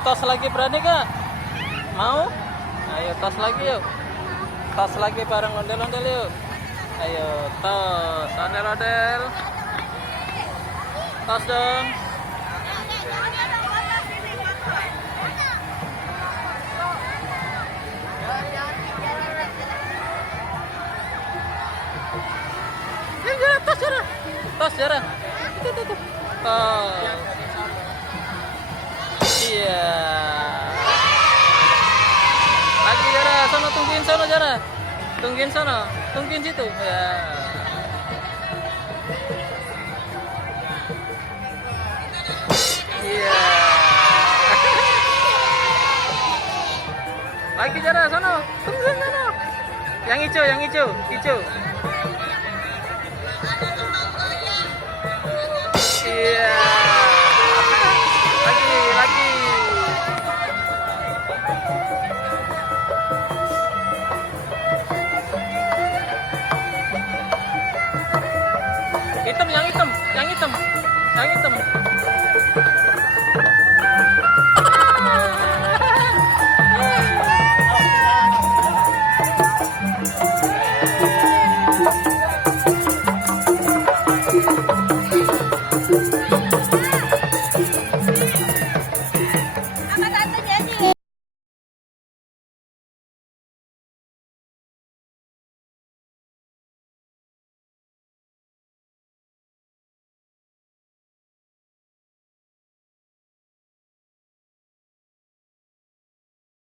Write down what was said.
tos lagi, berani gak? Mau? Ayo tos lagi yuk. Tos lagi bareng ondel-ondel yuk. Ayo tos, ondel-ondel. Tos dong. Tos Jara. Tos Jara. Itu. Tos. Iya. Lagi Jara, sono tungguin sono Jara. Tungguin sono, tungguin situ. Ya. Iya. Lagi Jara, sono. Tungguin sono. Yang hijau, hijau. Iya.